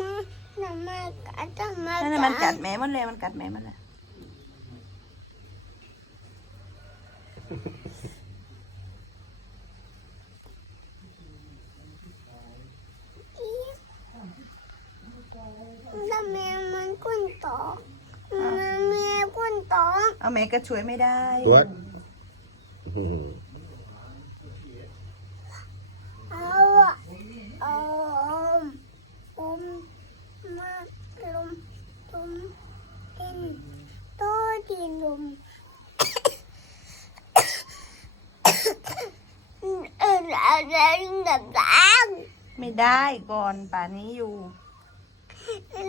มานมากัดจมานั่นแ่ะมันกัดแม่มันเลยมันกัดแม่มันเลยแล้วแม่มันก้นตอกแม่กนตอเอาแม่ก็ช่วยไม่ได้ What? ตัวดีลุมเออะไรนั้นไม่ได้ก่อนป่านี้อยู่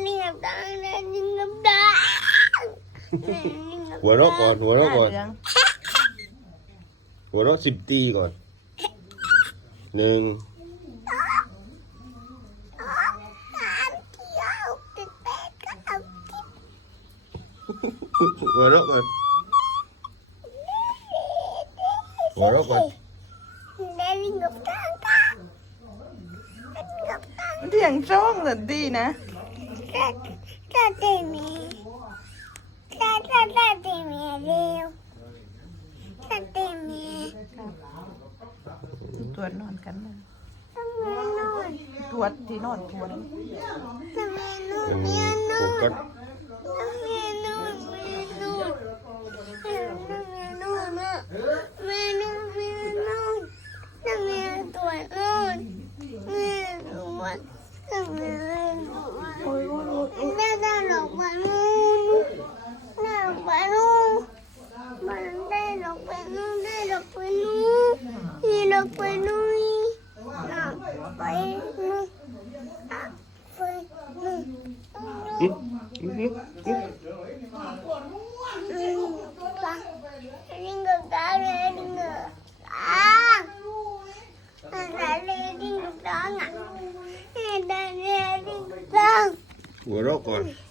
นี่บบนั้นนแบบนั้หัวเราะก่อนหัวเราะก่อนหัวเราะสิบตีก่อนหนึ่ง Ui, vừa rốc rồi Vừa rốc rồi Thằng xuống rồi đi nè Ra đi mẹ Ra ra ra đi mẹ đều Ra đi mẹ Tuột nón cắn lên Tuột thì nón tuột Tuột nón miên nón nuôi nó với nuôi với nuôi nuôi ừ, Ủa đó coi